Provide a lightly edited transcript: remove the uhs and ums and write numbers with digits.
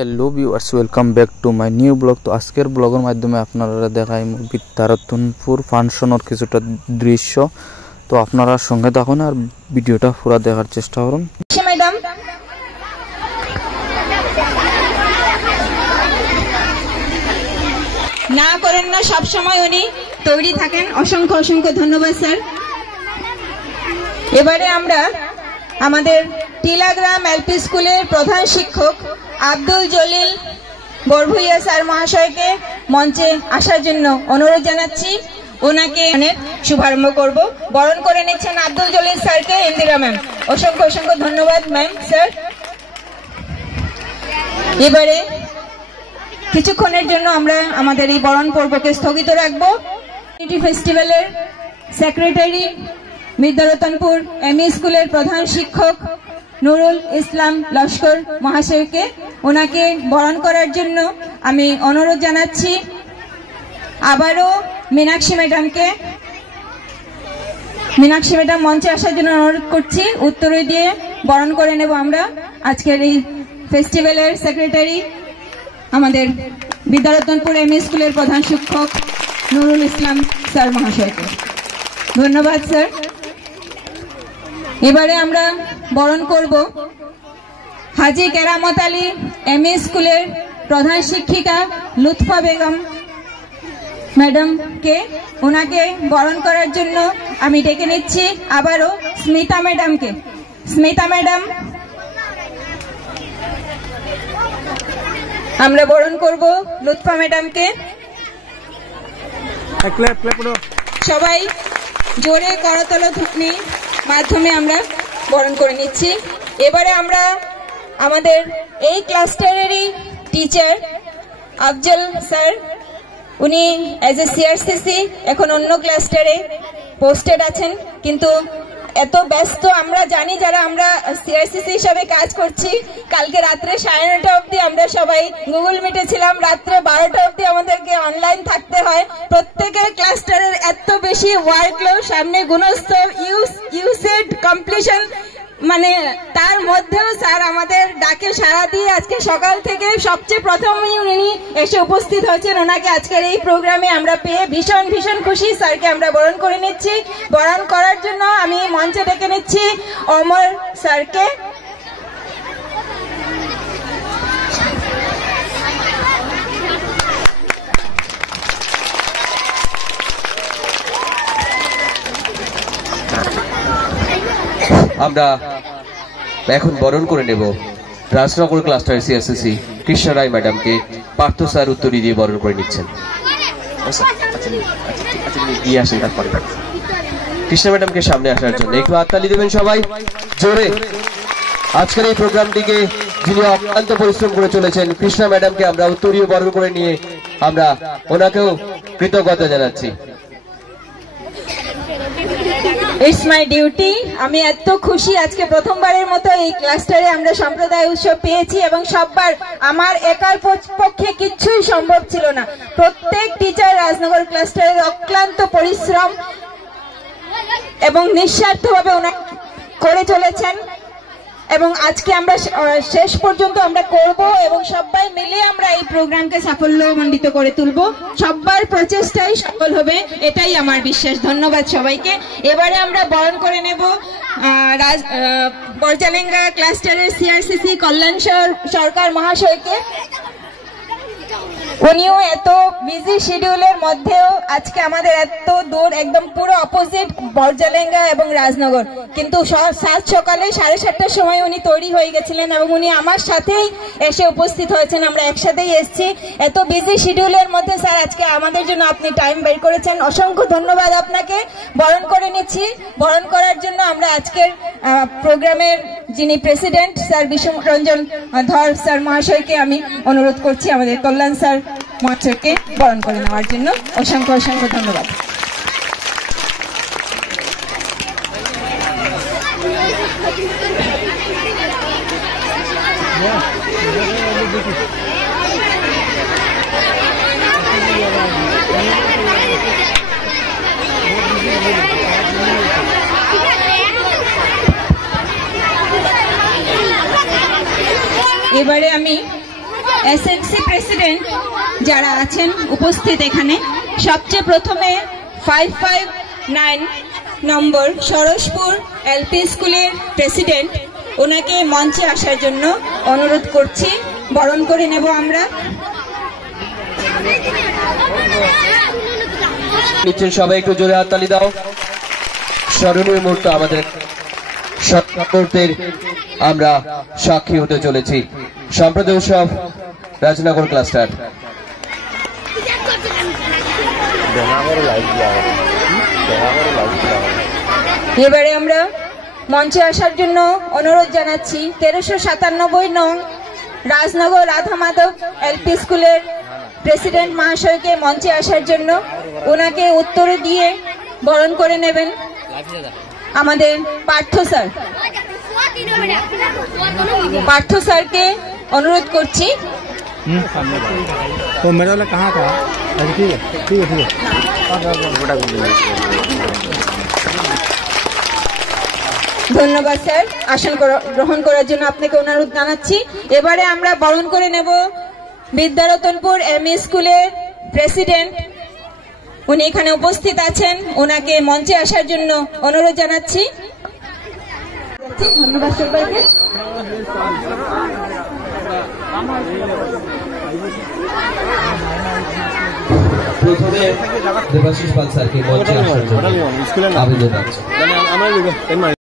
Hello viewers welcome back to my new blog. তো আজকের ব্লগের মাধ্যমে আপনারা দেখাই বিদ্যারতনপুর ফাংশনের কিছুটা দৃশ্য। তো আপনারা সঙ্গে থাকুন আর ভিডিওটা পুরো দেখার চেষ্টা করুন। ম্যাডাম না করেন না, সব সময় উনি তৈরি থাকেন। অসংখ্য অসংখ্য ধন্যবাদ স্যার। এবারে আমরা আমাদের টিলাগ্রাম এলপি স্কুলের প্রধান শিক্ষক আব্দুল জলিল বরভুইয়া স্যার মহাশয়কে মঞ্চে আসার জন্য অনুরোধ জানাচ্ছি। ওনাকে শুভারম্ভ করব। বরণ করে নিচ্ছেন আব্দুল জলিল স্যারকে ইন্দিরা ম্যাম। অসংখ্য অসংখ্য ধন্যবাদ ম্যাম স্যার। এবারে কিছুক্ষণের জন্য আমরা আমাদের এই বরণ পর্বকে স্থগিত রাখবো। ফেস্টিভ্যালের সেক্রেটারি বিদ্যারতনপুর এমই স্কুলের প্রধান শিক্ষক নুরুল ইসলাম লস্কর মহাশয়কে ওনাকে বরণ করার জন্য আমি অনুরোধ জানাচ্ছি। আবারও মীনাক্ষী ম্যাডাম মঞ্চে আসার জন্য অনুরোধ করছি। উত্তরে দিয়ে বরণ করে নেব আমরা আজকের এই ফেস্টিভ্যালের সেক্রেটারি আমাদের বিদ্যারতনপুর এমই স্কুলের প্রধান শিক্ষক নুরুল ইসলাম স্যার মহাশয়কে। ধন্যবাদ স্যার। এবারে আমরা বরণ করব হাজী কেরামত আলী এমই স্কুলের প্রধান শিক্ষিকা লুৎফা বেগম ম্যাডামকে। ওনাকে বরণ করার জন্য আমি ডেকে নিচ্ছি আবারও স্মিতা ম্যাডামকে। স্মিতা ম্যাডাম আমরা বরণ করব লুৎফা ম্যাডামকে। সবাই জোরে করতালি ধ্বনি মাধ্যমে আমরা বরণ করে নিচ্ছি। এবারে আমরা আমাদের এই ক্লাস্টারেরই টিচার আফজল স্যার, উনি অ্যাজ এ সিআরসিসি এখন অন্য ক্লাস্টারে পোস্টেড আছেন, কিন্তু এত ব্যস্ত আমরা জানি যারা আমরা সিআরসিসি হিসাবে কাজ করছি। কালকে রাত্রে 9:30 অবধি আমরা সবাই গুগল মিটে ছিলাম, রাত্রে 12টা অবধি আমাদেরকে অনলাইন থাকতে হয়। প্রত্যেকের ক্লাস্টারের এত বেশি ওয়ার্কলোড, সামনে গুণোৎসব, ইউসেড কমপ্লিশন, মানে তার মধ্যেও স্যার আমাদের ডাকে সাড়া দিয়ে আজকে সকাল থেকে সবচেয়ে প্রথমেই উনি এসে উপস্থিত হয়েছেন। ওনাকে আজকের এই প্রোগ্রামে আমরা পেয়ে ভীষণ ভীষণ খুশি। স্যারকে আমরা বরণ করে নিচ্ছি। বরণ করার জন্য আমি মঞ্চে ডেকে নিচ্ছি অমর স্যারকে। আমরা এখন বরণ করে নেব রাজনগর ক্লাস্টার সিআরসিসি কৃষ্ণা রায় ম্যাডামকে। পার্থ স্যার উত্তরি দিয়ে বরণ করে নিচ্ছেন। কৃষ্ণা ম্যাডামকে সামনে আসার জন্য একটু হাততালি দেবেন সবাই জোরে। আজকের এই প্রোগ্রামটিকে যিনি অক্লান্ত পরিশ্রম করে চলেছেন কৃষ্ণা ম্যাডামকে আমরা উত্তরীয় বরণ করে নিয়ে আমরা ওনাকেও কৃতজ্ঞতা জানাচ্ছি। It's my duty. আমি এত খুশি আজকে প্রথমবারের মতো এই ক্লাস্টারে আমরা সম্প্রদায় উৎসব পেয়েছি, এবং সববার আমার একার পক্ষে কিচ্ছুই সম্ভব ছিল না। প্রত্যেক টিচার রাজনগর ক্লাস্টারের অক্লান্ত পরিশ্রম এবং নিঃস্বার্থভাবে ওনারা করে চলেছেন, এবং আজকে আমরা শেষ পর্যন্ত আমরা করব, এবং সবাই মিলে আমরা এই প্রোগ্রামকে সাফল্যমণ্ডিত করে তুলব। সবার প্রচেষ্টাই সফল হবে, এটাই আমার বিশ্বাস। ধন্যবাদ সবাইকে। এবারে আমরা বরণ করে নেব বরজালেঙ্গা ক্লাস্টারের সিআরসিসি কল্যাণ সরকার মহাশয়কে। উনিও এত বিজি শিডিউলের মধ্যেও আজকে আমাদের এত দূর, একদম পুরো অপোজিট বরজালেঙ্গা এবং রাজনগর, কিন্তু সাত সকালে 7:30টার সময় উনি তৈরি হয়ে গেছিলেন এবং উনি আমার সাথেই এসে উপস্থিত হয়েছেন। আমরা একসাথেই এসেছি। এত বিজি শিডিউলের মধ্যে স্যার আজকে আমাদের জন্য আপনি টাইম বের করেছেন। অসংখ্য ধন্যবাদ আপনাকে। বরণ করে নিচ্ছি। বরণ করার জন্য আমরা আজকের প্রোগ্রামের যিনি প্রেসিডেন্ট স্যার বিষ্ণু রঞ্জন ধর স্যার মহাশয়কে আমি অনুরোধ করছি আমাদের কল্যাণ স্যার মহাশয়কে বরণ করে নেওয়ার জন্য। অসংখ্য অসংখ্য ধন্যবাদ। এবারে আমি এসএনসি প্রেসিডেন্ট যারা আছেন উপস্থিত এখানে, সবচেয়ে প্রথমে 559 নম্বর সরসপুর এলপি স্কুলের প্রেসিডেন্ট, ওনাকে মঞ্চে আসার জন্য অনুরোধ করছি। বরণ করে নেব আমরা। নিচ্ছেন সবাই, একটু জোরে হাততালি দাও। স্মরণীয় মুহূর্ত আমাদের মুহূর্তের আমরা সাক্ষী হতে চলেছি। সম্প্রদায় উৎসব রাজনগর ক্লাস্টার। এবারে আমরা মঞ্চে আসার জন্য অনুরোধ জানাচ্ছি 1397 নং রাজনগর রাধা মাধব এলপি স্কুলের প্রেসিডেন্ট মহাশয়কে মঞ্চে আসার জন্য। ওনাকে উত্তরে দিয়ে বরণ করে নেবেন আমাদের পার্থ স্যার। পার্থ স্যারকে অনুরোধ করছি। तो मेरा वाला कहाँ का? ठीक है ठीक है ठीक है। ধন্যবাদ স্যার, আসন গ্রহণ করার জন্য আপনাকে অনুরোধ জানাচ্ছি। এবারে আমরা বরণ করে নেব বিদ্যারতনপুর এমই স্কুলের প্রেসিডেন্ট, উনি এখানে উপস্থিত আছেন, ওনাকে মঞ্চে আসার জন্য অনুরোধ জানাচ্ছি। ধন্যবাদ সবাইকে। প্রথমে দেবাশিস পাল স্যারকে মঞ্চে আসার জন্য আবেদন আছে।